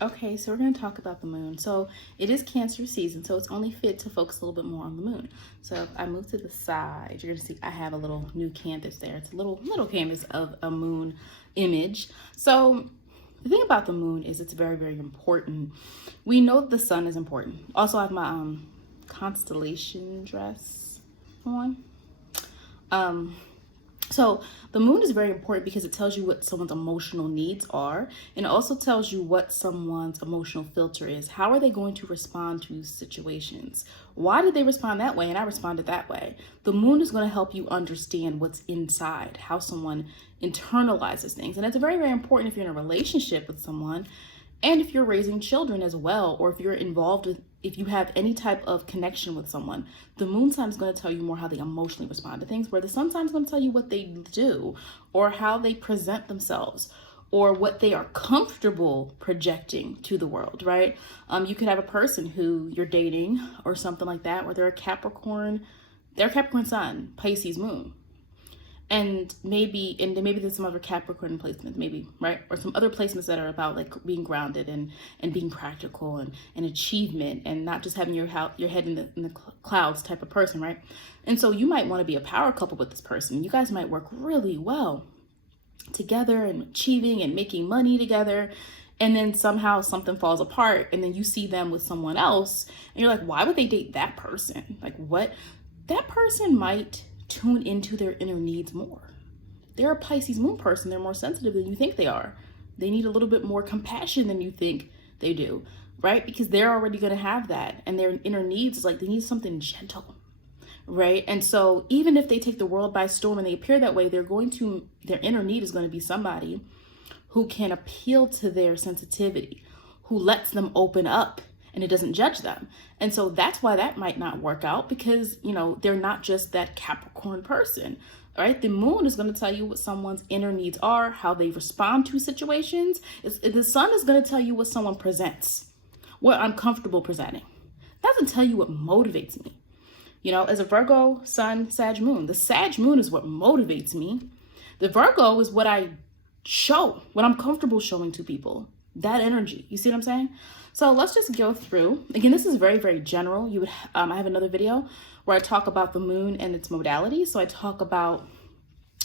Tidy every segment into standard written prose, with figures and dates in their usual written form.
Okay, so we're going to talk about the moon. So it is Cancer season, so it's only fit to focus a little bit more on the moon. So if I move to the side, you're going to see I have a little new canvas there. It's a little canvas of a moon image. So the thing about the moon is it's very, very important. We know that the sun is important. Also, I have my constellation dress on. So the moon is very important because it tells you what someone's emotional needs are, and it also tells you what someone's emotional filter is. How are they going to respond to situations? Why did they respond that way and I responded that way? The moon is going to help you understand what's inside, how someone internalizes things. And it's very, very important if you're in a relationship with someone and if you're raising children as well, or if you're involved with, if you have any type of connection with someone. The moon sign is going to tell you more how they emotionally respond to things, where the sun sign is going to tell you what they do or how they present themselves or what they are comfortable projecting to the world, right? You could have a person who you're dating or something like that, where they're a Capricorn sun, Pisces moon. And maybe there's some other Capricorn placements, maybe, right? Or some other placements that are about like being grounded and being practical and achievement and not just having your head in the clouds type of person, right? And so you might want to be a power couple with this person. You guys might work really well together and achieving and making money together. And then somehow something falls apart and then you see them with someone else and you're like, why would they date that person? Like what? That person might tune into their inner needs more. They're a Pisces moon person. They're more sensitive than you think they are. They need a little bit more compassion than you think they do, right? Because they're already going to have that. And their inner needs is like, they need something gentle, right? And so even if they take the world by storm and they appear that way, their inner need is going to be somebody who can appeal to their sensitivity, who lets them open up and it doesn't judge them. And so that's why that might not work out, because, you know, they're not just that Capricorn person, right? The moon is going to tell you what someone's inner needs are, how they respond to situations. The sun is going to tell you what someone presents, what I'm comfortable presenting. That doesn't tell you what motivates me. You know, as a Virgo, sun, Sag moon, the Sag moon is what motivates me. The Virgo is what I show, what I'm comfortable showing to people, that energy. You see what I'm saying? So let's just go through. Again, this is very, very general. You would, I have another video where I talk about the moon and its modalities. So I talk about,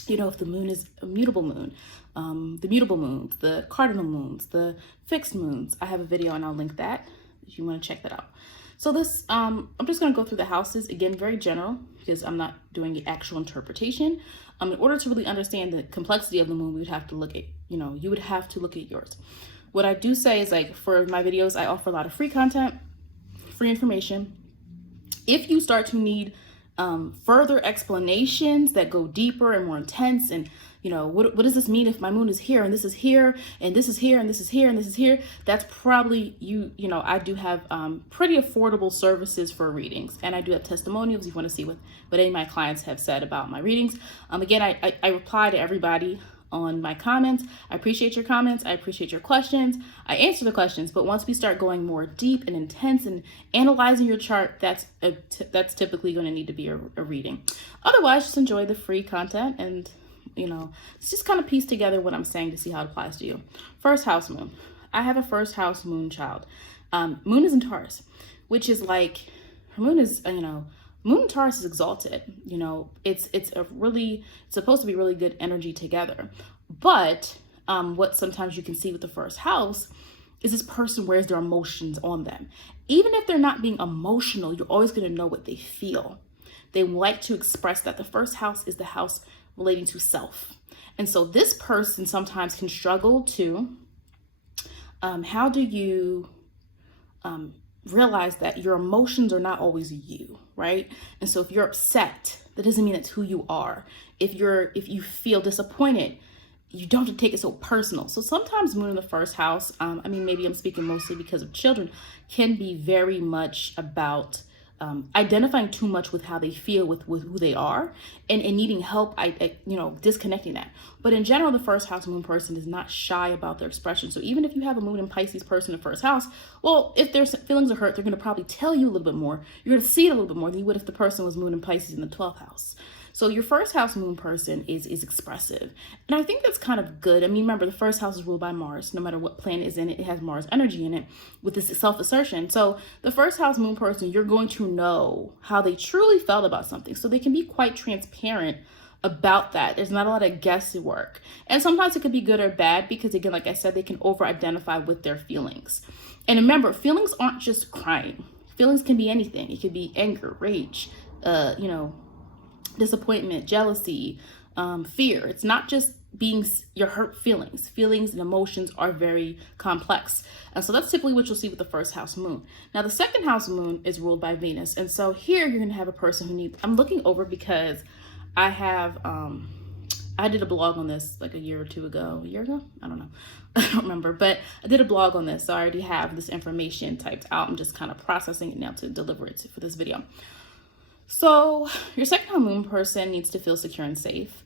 you know, if the moon is a mutable moon, the mutable moons, the cardinal moons, the fixed moons. I have a video and I'll link that if you want to check that out. So this, I'm just going to go through the houses, again, very general, because I'm not doing the actual interpretation. In order to really understand the complexity of the moon, we would have to look at, you know, you would have to look at yours. What I do say is, like, for my videos, I offer a lot of free content, free information. If you start to need further explanations that go deeper and more intense, and, you know, what does this mean if my moon is here and this is here and this is here and this is here and this is here? That's probably, you know, I do have pretty affordable services for readings, and I do have testimonials if you want to see what any of my clients have said about my readings. Again, I reply to everybody on my comments. I appreciate your comments. I appreciate your questions. I answer the questions, but once we start going more deep and intense and analyzing your chart, that's typically going to need to be a reading. Otherwise, just enjoy the free content and, you know, just kind of piece together what I'm saying to see how it applies to you. First house moon. I have a first house moon child. Moon is in Taurus, which is like, her moon is, you know, moon and Taurus is exalted. You know, it's supposed to be really good energy together. But what sometimes you can see with the first house is this person wears their emotions on them. Even if they're not being emotional, you're always going to know what they feel. They like to express that. The first house is the house relating to self. And so this person sometimes can struggle to, how do you realize that your emotions are not always you, right? And so if you're upset, that doesn't mean that's who you are. If you feel disappointed, you don't have to take it so personal. So sometimes moon in the first house, I mean, maybe I'm speaking mostly because of children, can be very much about identifying too much with how they feel with who they are and needing help, you know, disconnecting that. But in general, the first house moon person is not shy about their expression. So even if you have a moon and Pisces person in the first house, well, if their feelings are hurt, they're going to probably tell you a little bit more. You're going to see it a little bit more than you would if the person was moon and Pisces in the 12th house. So your first house moon person is expressive. And I think that's kind of good. I mean, remember, the first house is ruled by Mars. No matter what planet is in it, it has Mars energy in it with this self-assertion. So the first house moon person, you're going to know how they truly felt about something. So they can be quite transparent about that. There's not a lot of guesswork. And sometimes it could be good or bad because, again, like I said, they can over-identify with their feelings. And remember, feelings aren't just crying. Feelings can be anything. It could be anger, rage, disappointment, jealousy, fear. It's not just being your hurt feelings. Feelings and emotions are very complex. And so that's typically what you'll see with the first house moon. Now, the second house moon is ruled by Venus. And so here you're going to have a person who needs, I'm looking over because I have, I did a blog on this like a year or two ago, I don't know. I don't remember, but I did a blog on this. So I already have this information typed out. I'm just kind of processing it now to deliver it for this video. So your second house moon person needs to feel secure and safe.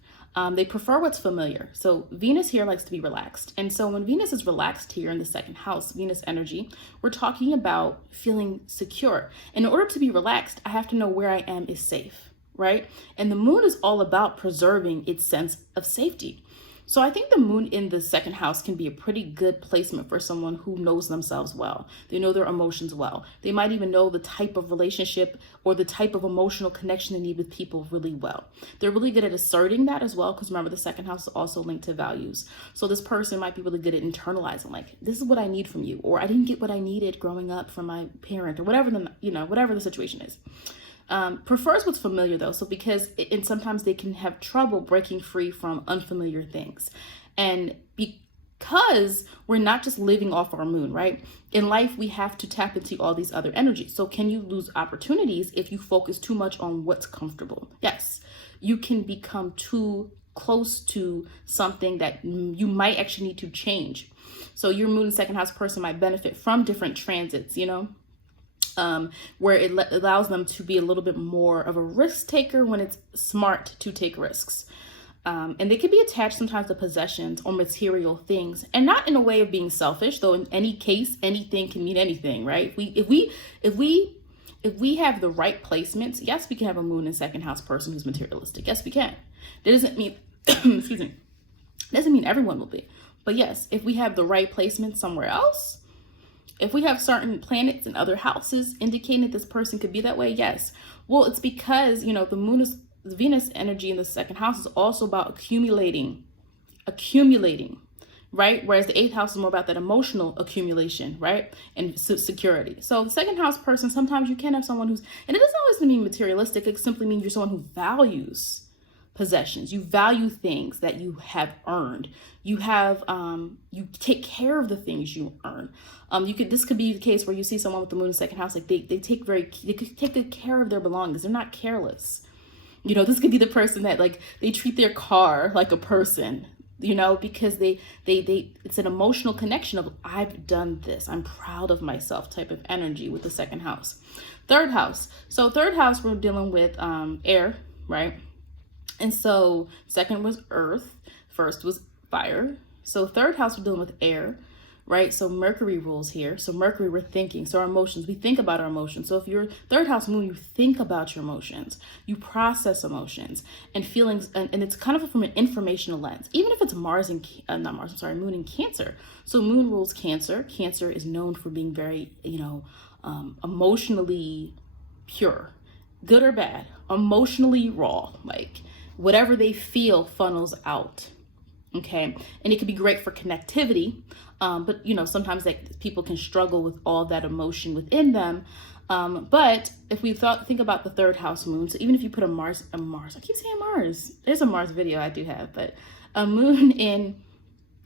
They prefer what's familiar. So Venus here likes to be relaxed. And so when Venus is relaxed here in the second house, Venus energy, we're talking about feeling secure. In order to be relaxed, I have to know where I am is safe, right? And the moon is all about preserving its sense of safety. So I think the moon in the second house can be a pretty good placement for someone who knows themselves well. They know their emotions well. They might even know the type of relationship or the type of emotional connection they need with people really well. They're really good at asserting that as well, because remember, the second house is also linked to values. So this person might be really good at internalizing, like, this is what I need from you, or I didn't get what I needed growing up from my parent, or whatever whatever the situation is. Prefers what's familiar though. So and sometimes they can have trouble breaking free from unfamiliar things. And because we're not just living off our moon, right? In life, we have to tap into all these other energies. So can you lose opportunities if you focus too much on what's comfortable? Yes, you can become too close to something that you might actually need to change. So your moon and second house person might benefit from different transits, where it allows them to be a little bit more of a risk taker when it's smart to take risks. And they can be attached sometimes to possessions or material things, and not in a way of being selfish, though in any case, anything can mean anything, right? If we have the right placements, yes, we can have a moon and second house person who's materialistic. Yes, we can. That doesn't mean, excuse me, doesn't mean everyone will be. But yes, if we have the right placement somewhere else, if we have certain planets in other houses indicating that this person could be that way, yes. Well, it's because, the Venus energy in the second house is also about accumulating, right? Whereas the eighth house is more about that emotional accumulation, right? And security. So the second house person, sometimes you can have someone and it doesn't always mean materialistic. It simply means you're someone who values possessions. You value things that you have earned. You have, you take care of the things you earn. This could be the case where you see someone with the moon in the second house, like they take good care of their belongings. They're not careless. This could be the person that they treat their car like a person, because it's an emotional connection of, I've done this, I'm proud of myself type of energy with the second house. Third house. So third house, we're dealing with air, right? And so second was earth, first was fire. So third house, we're dealing with air, right? So Mercury rules here. So Mercury, we're thinking. So our emotions, we think about our emotions. So if you're third house moon, you think about your emotions, you process emotions and feelings, and it's kind of from an informational lens, even if it's moon in Cancer. So moon rules Cancer. Cancer is known for being very, emotionally pure, good or bad, emotionally raw, whatever they feel funnels out. Okay. And it could be great for connectivity. But sometimes people can struggle with all that emotion within them. But if we think about the third house moon, so even if you put a Mars, I keep saying Mars, there's a Mars video I do have, but a moon in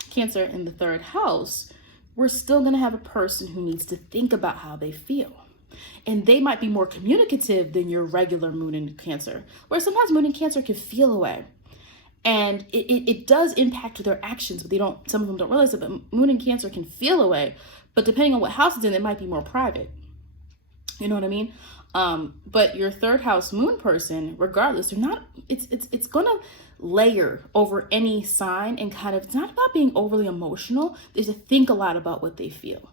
Cancer in the third house, we're still going to have a person who needs to think about how they feel. And they might be more communicative than your regular moon in Cancer, where sometimes moon in Cancer can feel away. And it does impact their actions, but some of them don't realize it, but moon in Cancer can feel away. But depending on what house it's in, it might be more private. You know what I mean? But your third house moon person, regardless, it's going to layer over any sign and it's not about being overly emotional. They just think a lot about what they feel.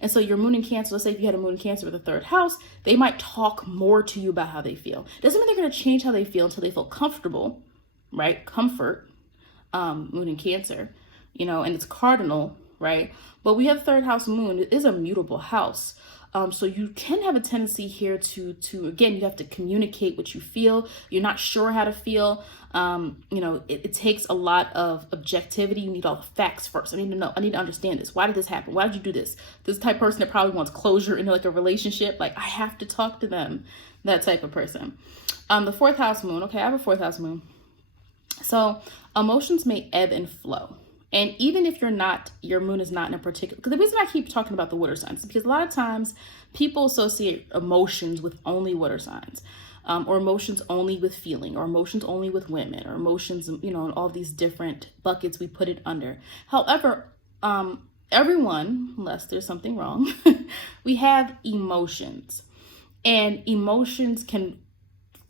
And so your moon in Cancer, let's say if you had a moon in Cancer with a third house, they might talk more to you about how they feel. Doesn't mean they're going to change how they feel until they feel comfortable, right? Comfort, moon in Cancer, and it's cardinal, right? But we have third house moon. It is a mutable house. So you can have a tendency here to again, you have to communicate what you feel. You're not sure how to feel. It takes a lot of objectivity. You need all the facts first. I need to know. I need to understand this. Why did this happen? Why did you do this? This type of person that probably wants closure in like a relationship. Like I have to talk to them. That type of person. The fourth house moon. Okay, I have a fourth house moon. So emotions may ebb and flow. And even if your moon is not in a particular, because the reason I keep talking about the water signs is because a lot of times people associate emotions with only water signs, or emotions only with feeling, or emotions only with women, or emotions, and all these different buckets we put it under. However, everyone, unless there's something wrong, we have emotions, and emotions can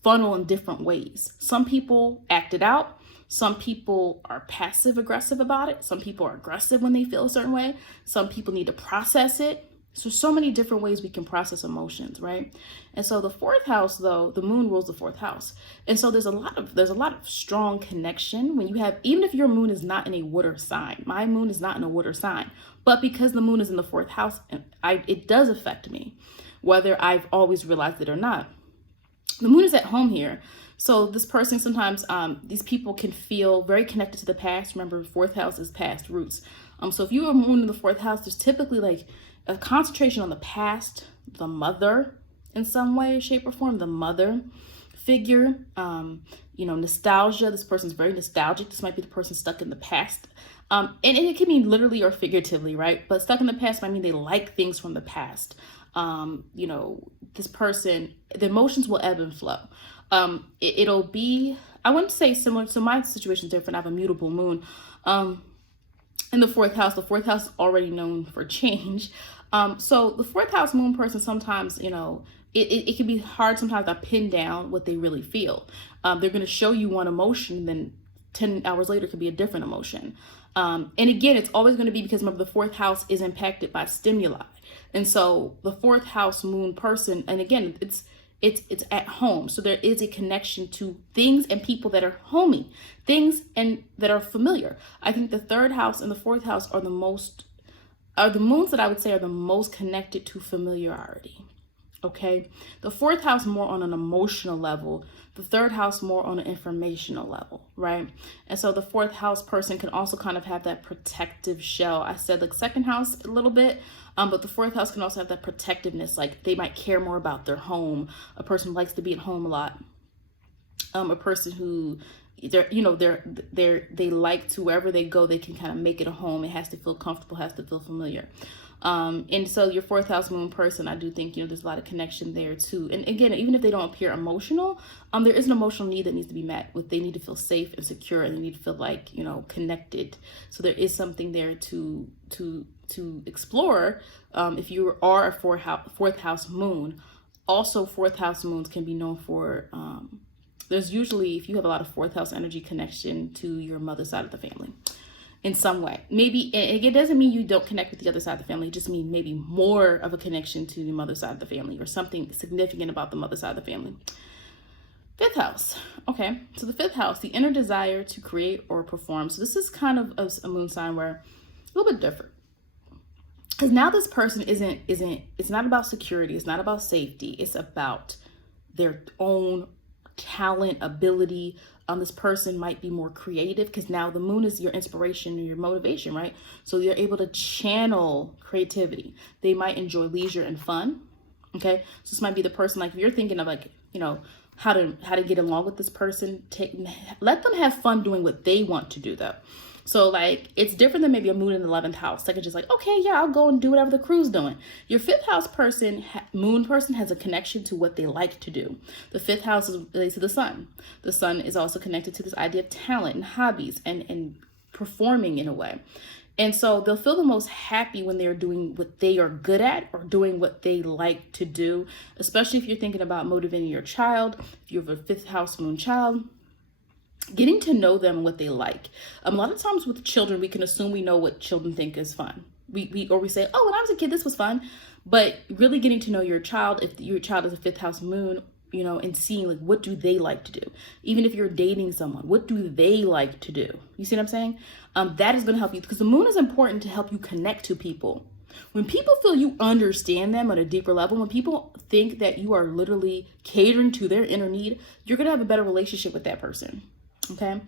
funnel in different ways. Some people act it out. Some people are passive aggressive about it. Some people are aggressive when they feel a certain way. Some people need to process it. So many different ways we can process emotions, right? And so the fourth house, though, the moon rules the fourth house. And so there's a lot of strong connection when you have, even if your moon is not in a water sign. My moon is not in a water sign, but because the moon is in the fourth house, it does affect me, whether I've always realized it or not. The moon is at home here. So this person sometimes, these people can feel very connected to the past. Remember, fourth house is past roots. So if you have a moon in the fourth house, there's typically like a concentration on the past, the mother in some way, shape, or form, the mother figure, nostalgia. This person's very nostalgic. This might be the person stuck in the past. And it can mean literally or figuratively, right? But stuck in the past might mean they like things from the past. This person, the emotions will ebb and flow. It'll be, I wouldn't say similar. So my situation is different. I have a mutable moon. In the fourth house is already known for change. So the fourth house moon person, sometimes, it can be hard sometimes to pin down what they really feel. They're going to show you one emotion, then 10 hours later it could be a different emotion. And again, it's always going to be because remember the fourth house is impacted by stimuli. And so the fourth house moon person, and again, it's at home. So there is a connection to things and people that are homey, things and that are familiar. I think the third house and the fourth house are the moons that I would say are the most connected to familiarity. Okay. The fourth house more on an emotional level, the third house more on an informational level, right? And so the fourth house person can also kind of have that protective shell. I said the second house a little bit, but the fourth house can also have that protectiveness. Like they might care more about their home. A person who likes to be at home a lot. A person who they like to, wherever they go, they can kind of make it a home. It has to feel comfortable, has to feel familiar. And so your fourth house moon person, I do think, there's a lot of connection there too. And again, even if they don't appear emotional, there is an emotional need that needs to be met with. They need to feel safe and secure, and they need to feel like, connected. So there is something there to explore. If you are a fourth house moon, also fourth house moons can be known for, there's usually, if you have a lot of fourth house energy, connection to your mother's side of the family in some way. Maybe, and it doesn't mean you don't connect with the other side of the family. It just means maybe more of a connection to your mother's side of the family, or something significant about the mother's side of the family. Fifth house. Okay, so the fifth house, the inner desire to create or perform. So this is kind of a moon sign where a little bit different. Because now this person it's not about security. It's not about safety. It's about their own talent, ability. This person might be more creative because now the moon is your inspiration and your motivation, right? So you're able to channel creativity. They might enjoy leisure and fun. Okay, so this might be the person, like if you're thinking of like, how to get along with this person, let them have fun doing what they want to do though. So like, it's different than maybe a moon in the 11th house. Like it's just like, okay, yeah, I'll go and do whatever the crew's doing. Your fifth house person, moon person, has a connection to what they like to do. The fifth house is related to the sun. The sun is also connected to this idea of talent and hobbies and performing in a way. And so they'll feel the most happy when they're doing what they are good at or doing what they like to do, especially if you're thinking about motivating your child. If you have a fifth house moon child, getting to know them and what they like. A lot of times with children, we can assume we know what children think is fun, we say, oh, when I was a kid, this was fun. But really getting to know your child, if your child is a fifth house moon, and seeing like, what do they like to do? Even if you're dating someone, what do they like to do? You see what I'm saying? That is going to help you, because the moon is important to help you connect to people. When people feel you understand them at a deeper level, when people think that you are literally catering to their inner need, you're going to have a better relationship with that person. Okay.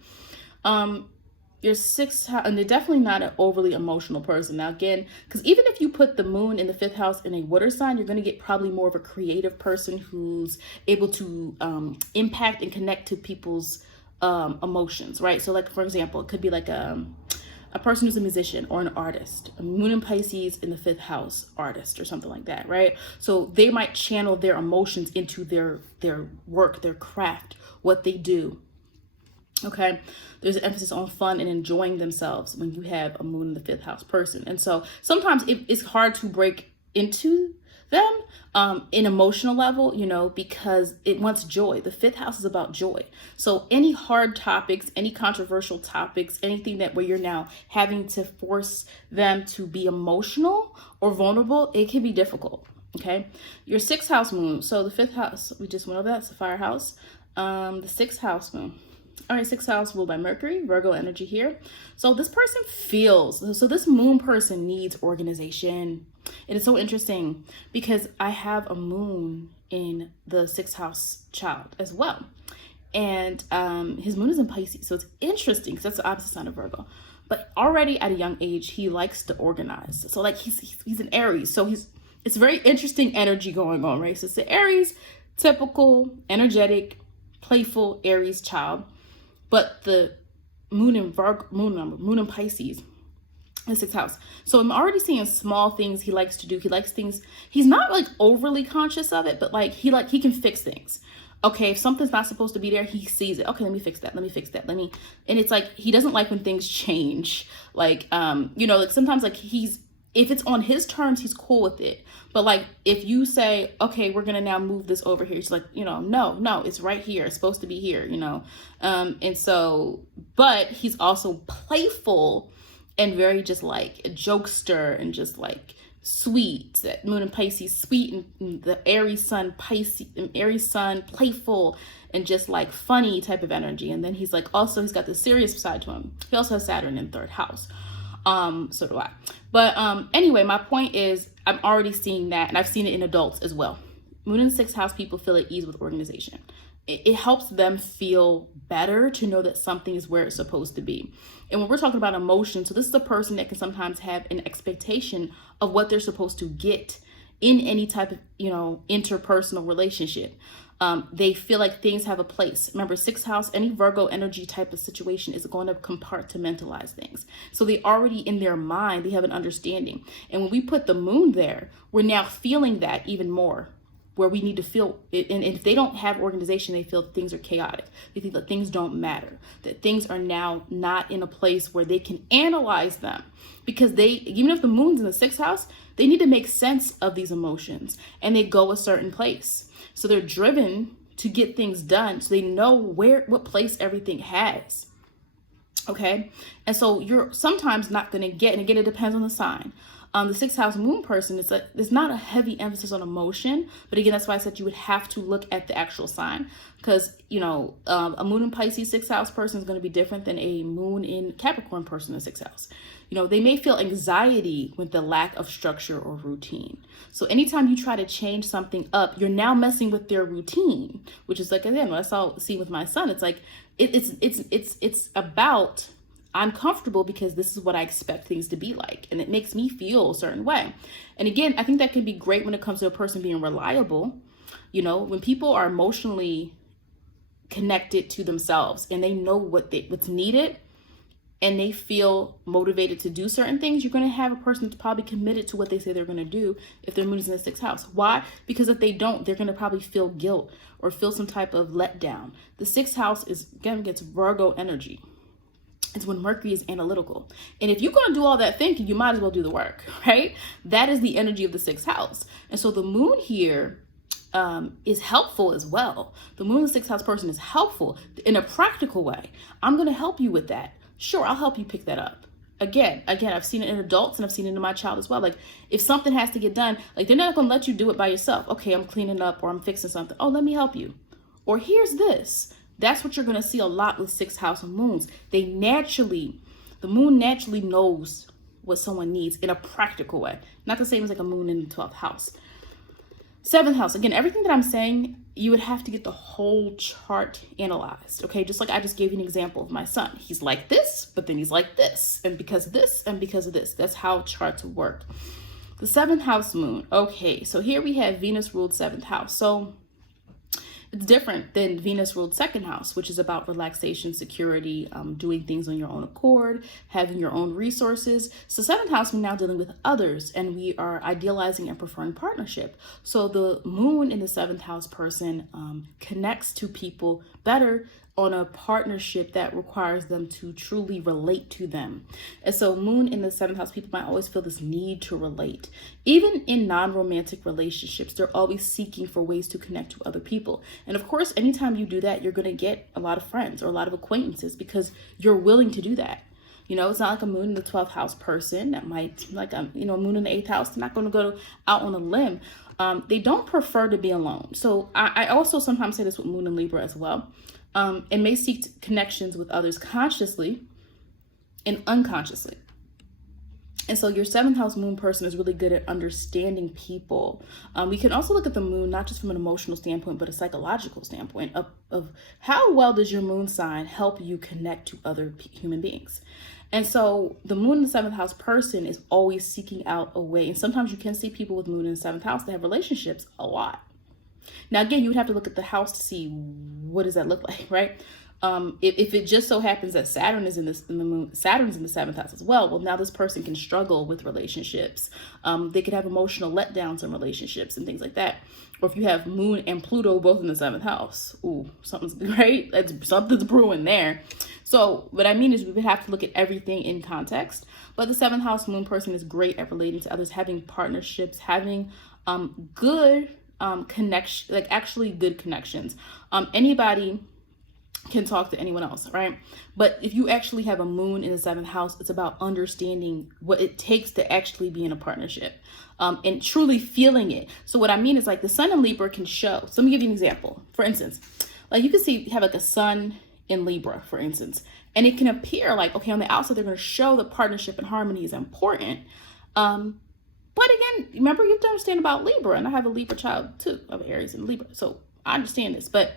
Your sixth house, and they're definitely not an overly emotional person. Now, again, because even if you put the moon in the fifth house in a water sign, you're going to get probably more of a creative person who's able to impact and connect to people's emotions, right? So, like, for example, it could be like a person who's a musician or an artist, a moon in Pisces in the fifth house artist or something like that, right? So they might channel their emotions into their work, their craft, what they do. Okay, there's an emphasis on fun and enjoying themselves when you have a moon in the fifth house person. And so sometimes it's hard to break into them in emotional level, because it wants joy. The fifth house is about joy. So any hard topics, any controversial topics, anything that where you're now having to force them to be emotional or vulnerable, it can be difficult. Okay, your sixth house moon. So the fifth house, we just went over that. It's the fire house. The sixth house moon. All right, sixth house ruled by Mercury, Virgo energy here. So this person so this moon person needs organization. And it's so interesting because I have a moon in the sixth house child as well. And his moon is in Pisces. So it's interesting because that's the opposite sign of Virgo. But already at a young age, he likes to organize. So like he's an Aries. So it's very interesting energy going on, right? So it's the Aries, typical, energetic, playful Aries child. But the moon in Pisces, the sixth house. So I'm already seeing small things he likes to do. He likes things. He's not like overly conscious of it, but like he can fix things. Okay, if something's not supposed to be there, he sees it. Okay, let me fix that. And it's like he doesn't like when things change. Like like sometimes like if it's on his terms, he's cool with it. But like if you say, okay, we're gonna now move this over here, he's like, no, it's right here. It's supposed to be here, and so, but he's also playful and very just like a jokester and just like sweet. That moon in Pisces, sweet, and the Aries sun, playful and just like funny type of energy. And then he's got the serious side to him. He also has Saturn in third house. So do I. But anyway, my point is I'm already seeing that, and I've seen it in adults as well. Moon in sixth house people feel at ease with organization. It helps them feel better to know that something is where it's supposed to be. And when we're talking about emotion, so this is a person that can sometimes have an expectation of what they're supposed to get in any type of, interpersonal relationship. They feel like things have a place. Remember, sixth house, any Virgo energy type of situation is going to compartmentalize things. So they already in their mind, they have an understanding. And when we put the moon there, we're now feeling that even more, where we need to feel it. And if they don't have organization, they feel things are chaotic. They think that things don't matter, that things are now not in a place where they can analyze them, because even if the moon's in the sixth house, they need to make sense of these emotions and they go a certain place. So they're driven to get things done. So they know what place everything has. Okay. And so you're sometimes not going to get, and again, it depends on the sign. The sixth house moon person, there's not a heavy emphasis on emotion, but again, that's why I said you would have to look at the actual sign, because, a moon in Pisces sixth house person is going to be different than a moon in Capricorn person in the sixth house. They may feel anxiety with the lack of structure or routine. So anytime you try to change something up, you're now messing with their routine, which is like, again, what I see with my son, it's like, it's about, I'm comfortable because this is what I expect things to be like. And it makes me feel a certain way. And again, I think that can be great when it comes to a person being reliable. When people are emotionally connected to themselves and they know what's needed and they feel motivated to do certain things, you're going to have a person that's probably committed to what they say they're going to do if their moon is in the sixth house. Why? Because if they don't, they're going to probably feel guilt or feel some type of letdown. The sixth house gets Virgo energy. It's when Mercury is analytical. And if you're going to do all that thinking, you might as well do the work, right? That is the energy of the sixth house. And so the moon here is helpful as well. The moon in the sixth house person is helpful in a practical way. I'm going to help you with that. Sure, I'll help you pick that up. Again, I've seen it in adults and I've seen it in my child as well. Like if something has to get done, like they're not going to let you do it by yourself. Okay, I'm cleaning up or I'm fixing something. Oh, let me help you. Or here's this. That's what you're going to see a lot with 6th house moons. The moon naturally knows what someone needs in a practical way. Not the same as like a moon in the 12th house. 7th house, again, everything that I'm saying, you would have to get the whole chart analyzed, okay? Just like I just gave you an example of my son. He's like this, but then he's like this, and because of this, and because of this. That's how charts work. The 7th house moon, okay, so here we have Venus ruled 7th house. So it's different than Venus ruled 2nd house, which is about relaxation, security, doing things on your own accord, having your own resources. So 7th house, we're now dealing with others, and we are idealizing and preferring partnership. So the moon in the 7th house person connects to people better on a partnership that requires them to truly relate to them. And so moon in the 7th house, people might always feel this need to relate. Even in non-romantic relationships, they're always seeking for ways to connect to other people. And of course, anytime you do that, you're going to get a lot of friends or a lot of acquaintances because you're willing to do that. You know, it's not like a moon in the 12th house person that might, like, a moon in the 8th house, they're not going to go out on a limb. They don't prefer to be alone. So I also sometimes say this with moon and Libra as well. It may seek connections with others consciously and unconsciously. And so your 7th house moon person is really good at understanding people. We can also look at the moon, not just from an emotional standpoint, but a psychological standpoint of how well does your moon sign help you connect to other human beings. And so the moon in the 7th house person is always seeking out a way. And sometimes you can see people with moon in the 7th house that have relationships a lot. Now, again, you would have to look at the house to see what does that look like, right? If it just so happens that Saturn's in the 7th house as well, now this person can struggle with relationships. They could have emotional letdowns in relationships and things like that. Or if you have Moon and Pluto both in the 7th house, something's great. Something's brewing there. So what I mean is we would have to look at everything in context. But the 7th house Moon person is great at relating to others, having partnerships, having good connection, like actually good connections. Anybody can talk to anyone else, right? But if you actually have a moon in the 7th house, it's about understanding what it takes to actually be in a partnership, and truly feeling it. So what I mean is like the sun in Libra can show. So let me give you an example. For instance, like you can have like a sun in Libra, for instance, and it can appear like, okay, on the outside, they're going to show that partnership and harmony is important. But again, remember, you have to understand about Libra, and I have a Libra child too, of Aries and Libra. So I understand this, but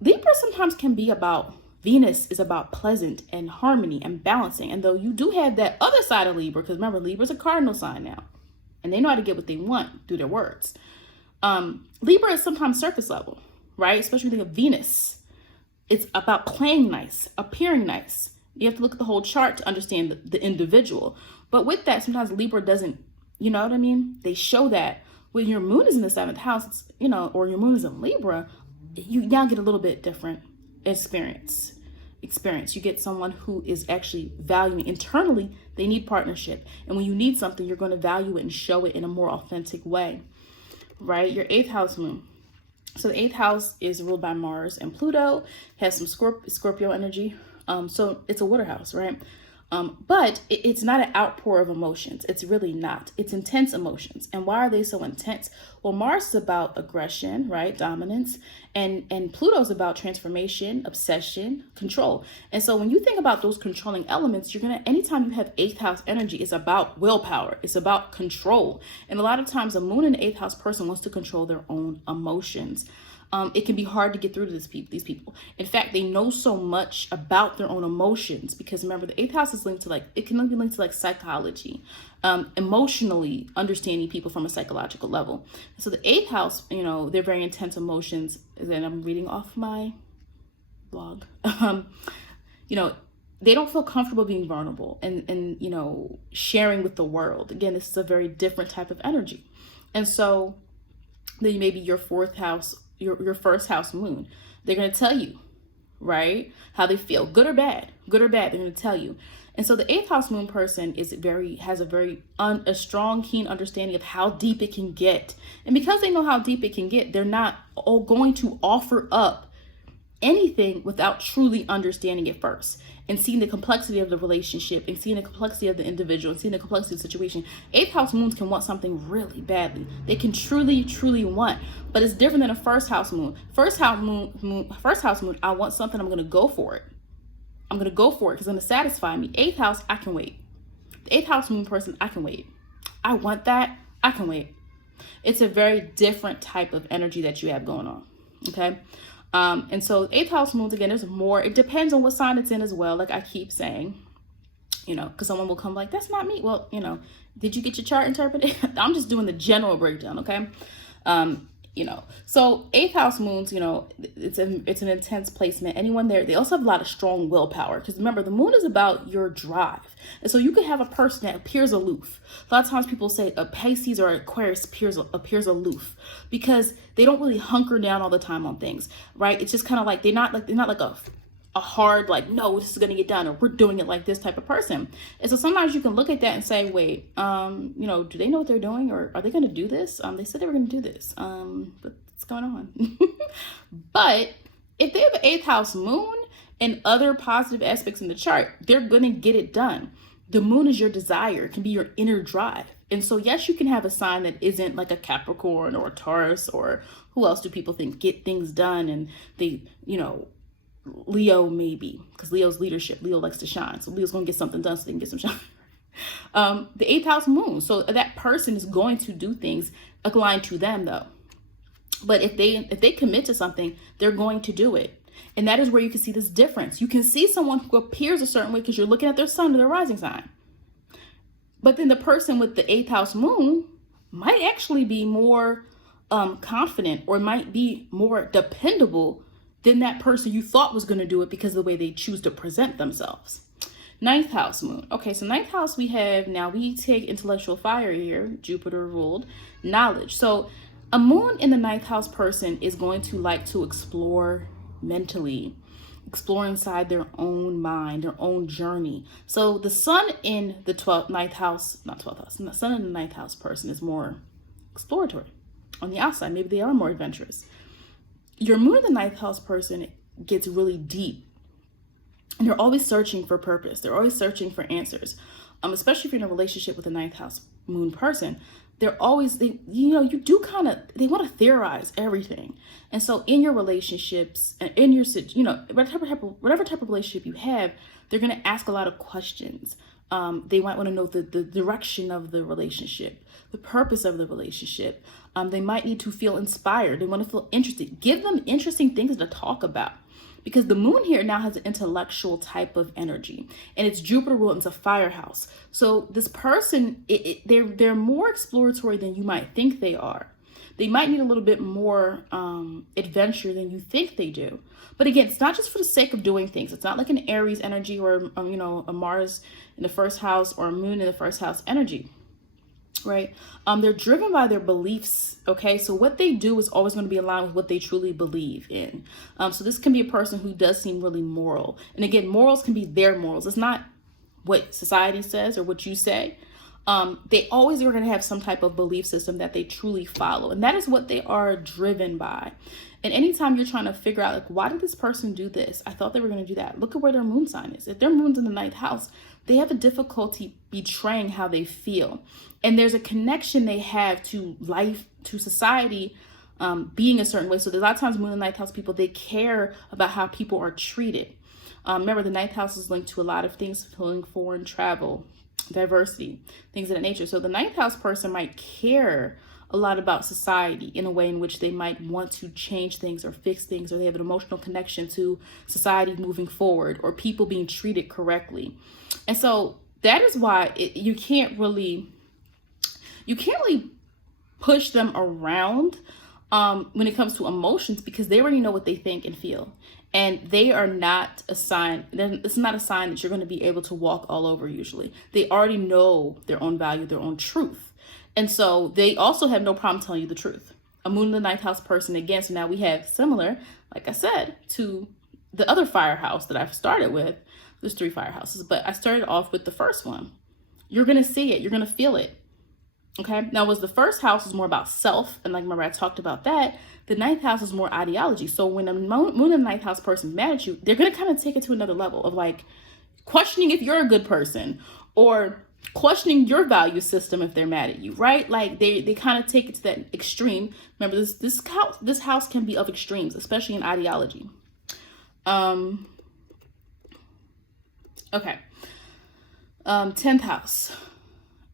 Libra sometimes can be about, Venus is about pleasant and harmony and balancing. And though you do have that other side of Libra, because remember, Libra's a cardinal sign now, and they know how to get what they want through their words. Libra is sometimes surface level, right? Especially when you think of Venus. It's about playing nice, appearing nice. You have to look at the whole chart to understand the individual. But with that, sometimes Libra doesn't, you know what I mean? They show that when your moon is in the 7th house, or your moon is in Libra, you now get a little bit different experience. You get someone who is actually valuing internally. They need partnership. And when you need something, you're going to value it and show it in a more authentic way, right? Your 8th house moon. So the 8th house is ruled by Mars and Pluto, has some Scorpio energy. So it's a water house, right? But it's not an outpour of emotions. It's really not. It's intense emotions. And why are they so intense? Well, Mars is about aggression, right? Dominance. And Pluto's about transformation, obsession, control. And so when you think about those controlling elements, anytime you have 8th house energy, it's about willpower. It's about control. And a lot of times a moon in the 8th house person wants to control their own emotions. It can be hard to get through to these people. In fact, they know so much about their own emotions because remember, the 8th house is linked to it can be linked to psychology, emotionally understanding people from a psychological level. So the 8th house, they're very intense emotions. And I'm reading off my blog. They don't feel comfortable being vulnerable and sharing with the world. Again, this is a very different type of energy. And so then maybe your 4th house, your 1st house moon, they're going to tell you, right, how they feel, good or bad, they're going to tell you. And so the 8th house moon person has a strong, keen understanding of how deep it can get. And because they know how deep it can get, they're not all going to offer up anything without truly understanding it first. and seeing the complexity of the relationship and seeing the complexity of the individual and seeing the complexity of the situation. Eighth house moons can want something really badly. They can truly, truly want, but it's different than a first house moon. First house moon, I want something, I'm going to go for it. I'm going to go for it because it's going to satisfy me. Eighth house, I can wait. The eighth house moon person, I can wait. I want that, I can wait. It's a very different type of energy that you have going on. Okay. And so eighth house moons, again, there's more. It depends on what sign it's in as well. Like I keep saying, because someone will come like, that's not me. Well, did you get your chart interpreted? I'm just doing the general breakdown. Okay. So eighth house moons, it's an intense placement. Anyone there, they also have a lot of strong willpower, because remember, the moon is about your drive. And so you could have a person that appears aloof. A lot of times people say a Pisces or Aquarius appears aloof because they don't really hunker down all the time on things, right? It's just kind of like, they're not like a hard, like, no, this is going to get done, or we're doing it like this type of person. And so sometimes you can look at that and say, wait, do they know what they're doing, or are they going to do this? They said they were going to do this, but what's going on? But if they have an eighth house moon and other positive aspects in the chart, they're going to get it done. The moon is your desire. It can be your inner drive. And so, yes, you can have a sign that isn't like a Capricorn or a Taurus, or who else do people think get things done, and they, Leo, maybe, because Leo's leadership. Leo likes to shine. So Leo's going to get something done so they can get some shine. The eighth house moon. So that person is going to do things aligned to them, though. But if they commit to something, they're going to do it. And that is where you can see this difference. You can see someone who appears a certain way because you're looking at their sun or their rising sign. But then the person with the eighth house moon might actually be more confident, or might be more dependable than that person you thought was going to do it because of the way they choose to present themselves. Ninth house moon. Okay, so ninth house we take intellectual fire here, Jupiter ruled knowledge. So a moon in the ninth house person is going to like to explore mentally, explore inside their own mind, their own journey. So the sun in the the sun in the ninth house person is more exploratory on the outside. Maybe they are more adventurous. Your moon in the ninth house person gets really deep, and they're always searching for purpose. They're always searching for answers. Especially if you're in a relationship with a ninth house moon person, they want to theorize everything. And so in your relationships and in your, whatever type of relationship you have, they're going to ask a lot of questions. They might want to know the direction of the relationship, the purpose of the relationship. They might need to feel inspired. They want to feel interested. Give them interesting things to talk about, because the moon here now has an intellectual type of energy, and it's Jupiter ruled. It's a firehouse. So this person, they're more exploratory than you might think they are. They might need a little bit more adventure than you think they do. But again, it's not just for the sake of doing things. It's not like an Aries energy, or a Mars in the first house, or a moon in the first house energy, right? They're driven by their beliefs. Okay, so what they do is always going to be aligned with what they truly believe in. So this can be a person who does seem really moral. And again, morals can be their morals. It's not what society says or what you say. They always are going to have some type of belief system that they truly follow. And that is what they are driven by. And anytime you're trying to figure out, like, why did this person do this? I thought they were going to do that. Look at where their moon sign is. If their moon's in the ninth house, they have a difficulty betraying how they feel. And there's a connection they have to life, to society, being a certain way. So there's a lot of times moon in the ninth house people, they care about how people are treated. Remember, the ninth house is linked to a lot of things, including foreign travel, diversity, things of that nature. So the ninth house person might care a lot about society in a way in which they might want to change things or fix things, or they have an emotional connection to society moving forward, or people being treated correctly. And so that is why you can't really push them around when it comes to emotions, because they already know what they think and feel. And they are not a sign, it's not a sign that you're going to be able to walk all over usually. They already know their own value, their own truth. And so they also have no problem telling you the truth. A moon in the ninth house person, again, so now we have similar, like I said, to the other firehouse that I've started with. There's 3 firehouses, but I started off with the first one. You're going to see it. You're going to feel it. Okay. Now, was the first house is more about self. And like, remember, I talked about that. The ninth house is more ideology. So when a moon in the ninth house person is mad at you, they're going to kind of take it to another level of like, questioning if you're a good person, or questioning your value system if they're mad at you, right? Like they kind of take it to that extreme. Remember, this house can be of extremes, especially in ideology. Okay. 10th house.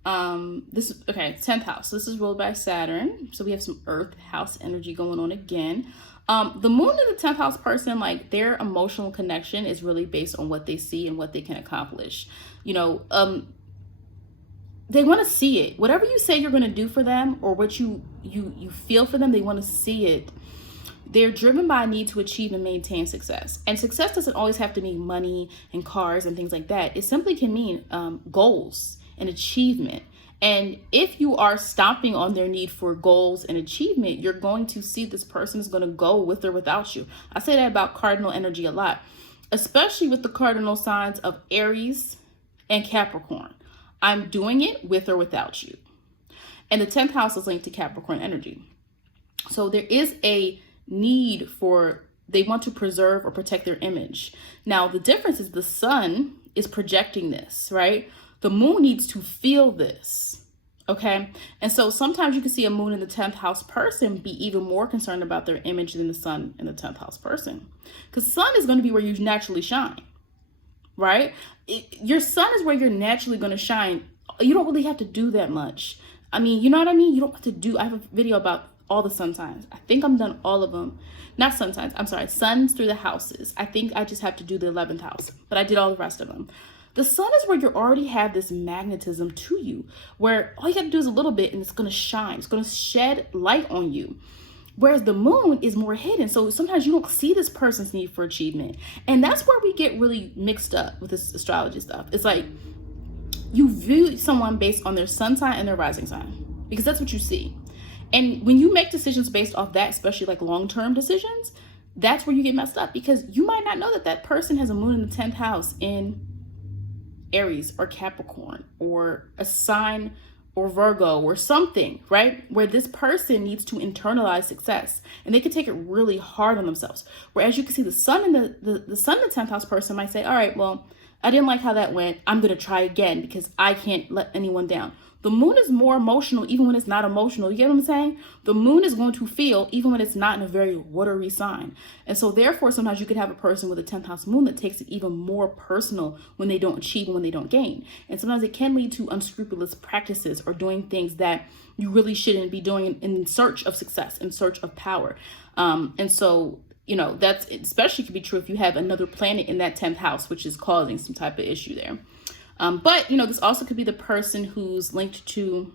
10th house. This is ruled by Saturn. So we have some earth house energy going on again. The moon in the 10th house person, like their emotional connection is really based on what they see and what they can accomplish. They want to see it. Whatever you say you're going to do for them, or what you feel for them, they want to see it. They're driven by a need to achieve and maintain success. And success doesn't always have to mean money and cars and things like that. It simply can mean goals and achievement. And if you are stomping on their need for goals and achievement, you're going to see this person is going to go with or without you. I say that about cardinal energy a lot, especially with the cardinal signs of Aries and Capricorn. I'm doing it with or without you. And the 10th house is linked to Capricorn energy. So there is a need for, they want to preserve or protect their image. Now, the difference is the sun is projecting this, right? The moon needs to feel this, okay? And so sometimes you can see a moon in the 10th house person be even more concerned about their image than the sun in the 10th house person. Because sun is going to be where you naturally shine, right? Your sun is where you're naturally going to shine. You don't really have to do that much. I mean, you know what I mean? You don't have to do, I have a video about all the sun signs. I think I'm done all of them. Not sun signs, I'm sorry, suns through the houses. I think I just have to do the 11th house, but I did all the rest of them. The sun is where you already have this magnetism to you, where all you got to do is a little bit and it's going to shine. It's going to shed light on you. Whereas the moon is more hidden. So sometimes you don't see this person's need for achievement. And that's where we get really mixed up with this astrology stuff. It's like you view someone based on their sun sign and their rising sign, because that's what you see. And when you make decisions based off that, especially like long-term decisions, that's where you get messed up, because you might not know that that person has a moon in the 10th house in Aries or Capricorn or a sign or Virgo or something, right? Where this person needs to internalize success and they can take it really hard on themselves. Whereas you can see the sun in the sun in the 10th house person might say, all right, well, I didn't like how that went. I'm going to try again because I can't let anyone down. The moon is more emotional even when it's not emotional. You get what I'm saying? The moon is going to feel even when it's not in a very watery sign. And so therefore, sometimes you could have a person with a 10th house moon that takes it even more personal when they don't achieve and when they don't gain. And sometimes it can lead to unscrupulous practices or doing things that you really shouldn't be doing in search of success, in search of power. And so, that's especially could be true if you have another planet in that 10th house, which is causing some type of issue there. But this also could be the person who's linked to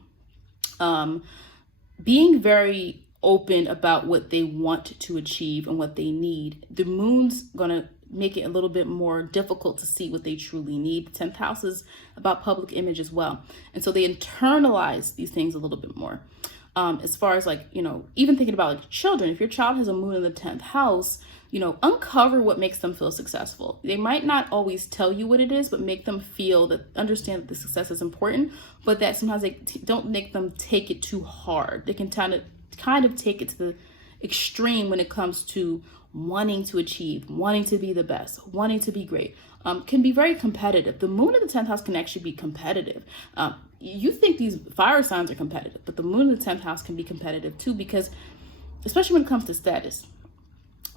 being very open about what they want to achieve and what they need. The moon's going to make it a little bit more difficult to see what they truly need. The 10th house is about public image as well. And so they internalize these things a little bit more. As far as even thinking about like children, if your child has a moon in the 10th house, uncover what makes them feel successful. They might not always tell you what it is, but make them feel that, understand that the success is important, but that sometimes they don't make them take it too hard. They can kind of take it to the extreme when it comes to wanting to achieve, wanting to be the best, wanting to be great. Can be very competitive. The moon in the 10th house can actually be competitive. You think these fire signs are competitive, but the moon in the 10th house can be competitive too, because especially when it comes to status.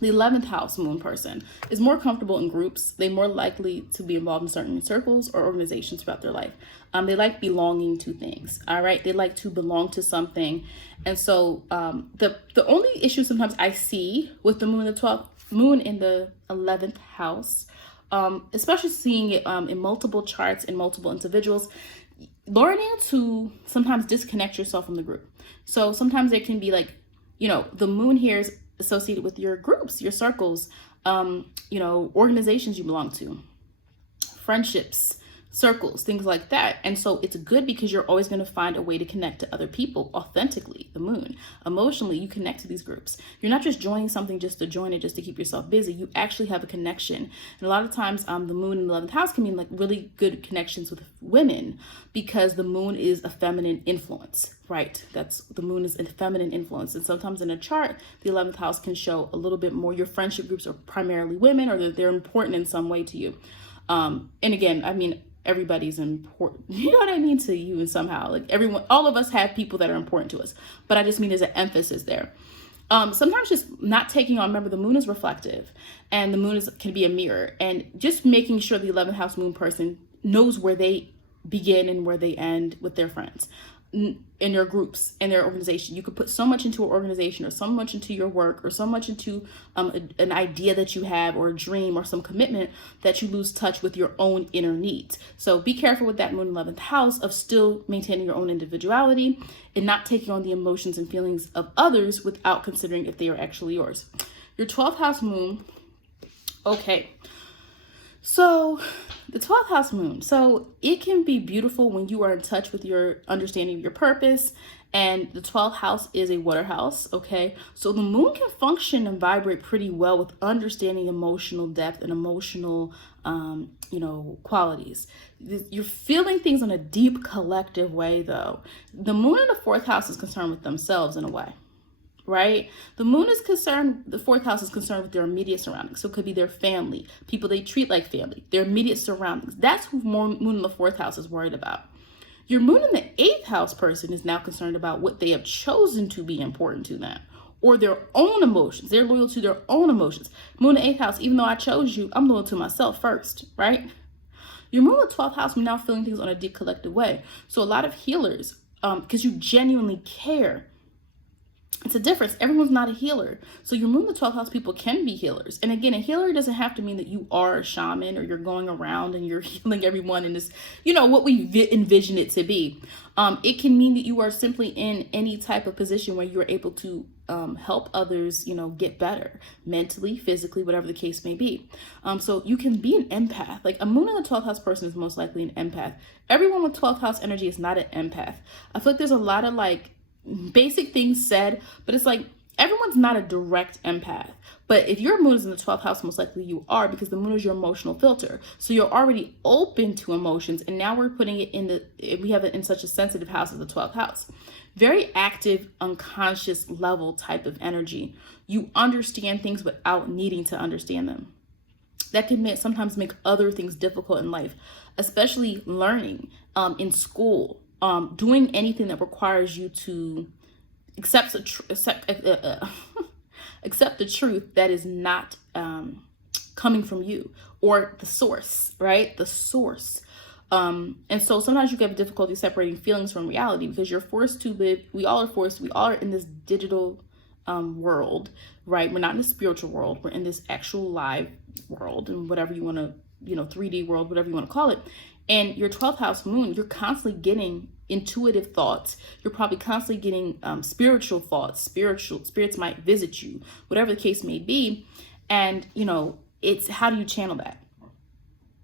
The 11th house moon person is more comfortable in groups. They're more likely to be involved in certain circles or organizations throughout their life. They like belonging to things. All right. They like to belong to something. And so the only issue sometimes I see with the moon in the 11th house, especially seeing it in multiple charts in multiple individuals, learning to sometimes disconnect yourself from the group. So sometimes there can be the moon here is associated with your groups, your circles, organizations you belong to, friendships, circles, things like that. And so it's good because you're always going to find a way to connect to other people authentically. The moon, emotionally, you connect to these groups. You're not just joining something just to join it, just to keep yourself busy. You actually have a connection. And a lot of times the moon in the 11th house can mean really good connections with women, because the moon is a feminine influence, right? The moon is a feminine influence. And sometimes in a chart, the 11th house can show a little bit more. Your friendship groups are primarily women, or they're important in some way to you. And again, I mean, everybody's important, you know what I mean, to you, and somehow, like, everyone, all of us have people that are important to us, but I just mean there's an emphasis there. Sometimes just not taking on, remember, the moon is reflective, and the moon can be a mirror, and just making sure the 11th house moon person knows where they begin and where they end with their friends, in their groups, in their organization. You could put so much into an organization, or so much into your work, or so much into an idea that you have, or a dream, or some commitment, that you lose touch with your own inner needs. So be careful with that moon 11th house of still maintaining your own individuality and not taking on the emotions and feelings of others without considering if they are actually yours. Your 12th house moon, okay. So the 12th house moon, so it can be beautiful when you are in touch with your understanding of your purpose. And the 12th house is a water house, okay? So the moon can function and vibrate pretty well with understanding emotional depth and emotional, qualities. You're feeling things in a deep collective way, though. The moon in the 4th house is concerned with themselves in a way. Right? The moon is concerned, the 4th house is concerned with their immediate surroundings. So it could be their family, people they treat like family, their immediate surroundings. That's who moon in the 4th house is worried about. Your moon in the 8th house person is now concerned about what they have chosen to be important to them, or their own emotions. They're loyal to their own emotions. Moon in the 8th house, even though I chose you, I'm loyal to myself first, right? Your moon in the 12th house, we're now feeling things on a deep collective way. So a lot of healers, because you genuinely care. It's a difference. Everyone's not a healer. So your moon in the 12th house people can be healers. And again, a healer doesn't have to mean that you are a shaman, or you're going around and you're healing everyone in this, what we envision it to be. It can mean that you are simply in any type of position where you're able to help others, get better mentally, physically, whatever the case may be. So you can be an empath. Like a moon in the 12th house person is most likely an empath. Everyone with 12th house energy is not an empath. I feel like there's a lot of basic things said, but it's like everyone's not a direct empath. But if your moon is in the 12th house, most likely you are, because the moon is your emotional filter. So you're already open to emotions, and now we're putting it we have it in such a sensitive house as the 12th house. Very active, unconscious level type of energy. You understand things without needing to understand them. That can sometimes make other things difficult in life, especially learning in school. Doing anything that requires you to accept the truth that is not coming from you, or the source, right? The source. And so sometimes you have difficulty separating feelings from reality, because you're forced to live. We all are in this digital world, right? We're not in the spiritual world. We're in this actual live world, and whatever you want to, 3D world, whatever you want to call it. And your 12th house moon, you're constantly getting intuitive thoughts. You're probably constantly getting spiritual thoughts. Spirits might visit you, whatever the case may be. And, it's how do you channel that?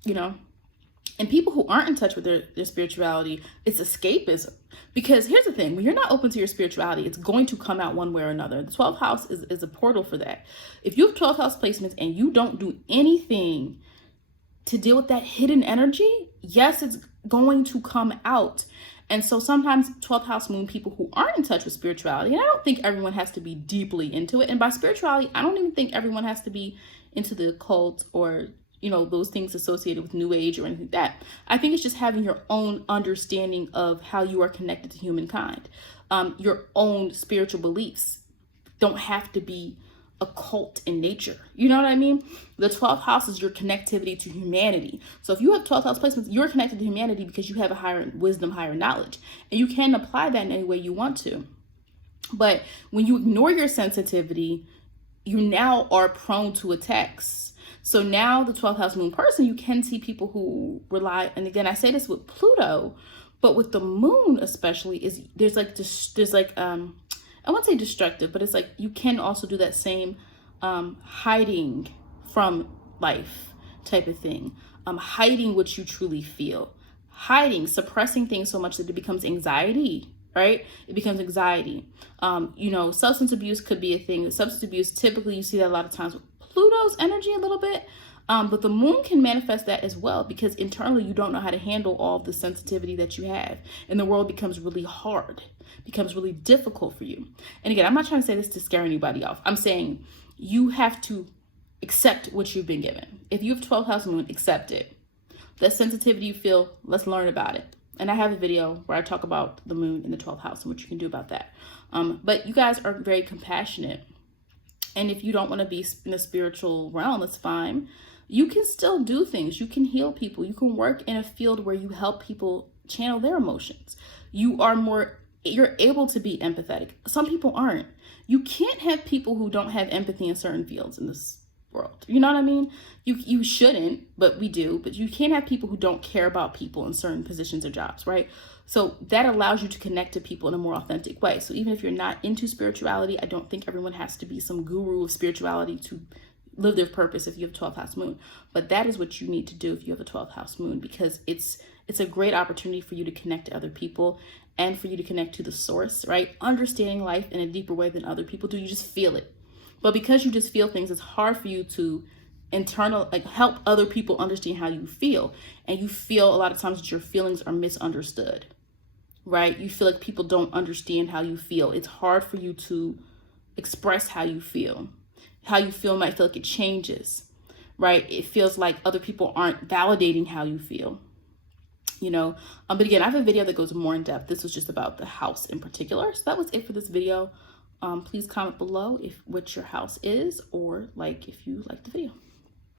And people who aren't in touch with their spirituality, it's escapism. Because here's the thing, when you're not open to your spirituality, it's going to come out one way or another. The 12th house is a portal for that. If you have 12th house placements and you don't do anything to deal with that hidden energy, yes, it's going to come out. And so sometimes 12th house moon people who aren't in touch with spirituality, and I don't think everyone has to be deeply into it. And by spirituality, I don't even think everyone has to be into the occult or, those things associated with new age or anything like that. I think it's just having your own understanding of how you are connected to humankind. Your own spiritual beliefs don't have to be occult in nature. You know what I mean? The 12th house is your connectivity to humanity. So if you have 12th house placements, you're connected to humanity because you have a higher wisdom, higher knowledge, and you can apply that in any way you want to. But when you ignore your sensitivity, you now are prone to attacks. So now the 12th house moon person, you can see people who rely, and again, I say this with Pluto, but with the moon especially, I won't say destructive, but it's like you can also do that same hiding from life type of thing. Hiding what you truly feel. Suppressing things so much that it becomes anxiety, right? It becomes anxiety. Substance abuse could be a thing. Substance abuse, typically you see that a lot of times with Pluto's energy a little bit. But the moon can manifest that as well, because internally you don't know how to handle all of the sensitivity that you have, and the world becomes really hard, becomes really difficult for you. And again, I'm not trying to say this to scare anybody off. I'm saying you have to accept what you've been given. If you have 12th house moon, accept it. That sensitivity you feel, let's learn about it. And I have a video where I talk about the moon in the 12th house and what you can do about that. But you guys are very compassionate. And if you don't want to be in the spiritual realm, that's fine. You can still do things. You can heal people. You can work in a field where you help people channel their emotions. You're able to be empathetic. Some people aren't. You can't have people who don't have empathy in certain fields in this world. You know what I mean? You shouldn't, but we do. But you can't have people who don't care about people in certain positions or jobs, right? So that allows you to connect to people in a more authentic way. So even if you're not into spirituality, I don't think everyone has to be some guru of spirituality to live their purpose if you have a 12th house moon. But that is what you need to do if you have a 12th house moon, because it's a great opportunity for you to connect to other people and for you to connect to the source, right? Understanding life in a deeper way than other people do. You just feel it. But because you just feel things, it's hard for you to help other people understand how you feel. And you feel a lot of times that your feelings are misunderstood, right? You feel like people don't understand how you feel. It's hard for you to express how you feel. How you feel might feel like it changes, right? It feels like other people aren't validating how you feel, you know? But again, I have a video that goes more in depth. This was just about the house in particular. So that was it for this video. Please comment below what your house is, or if you like the video.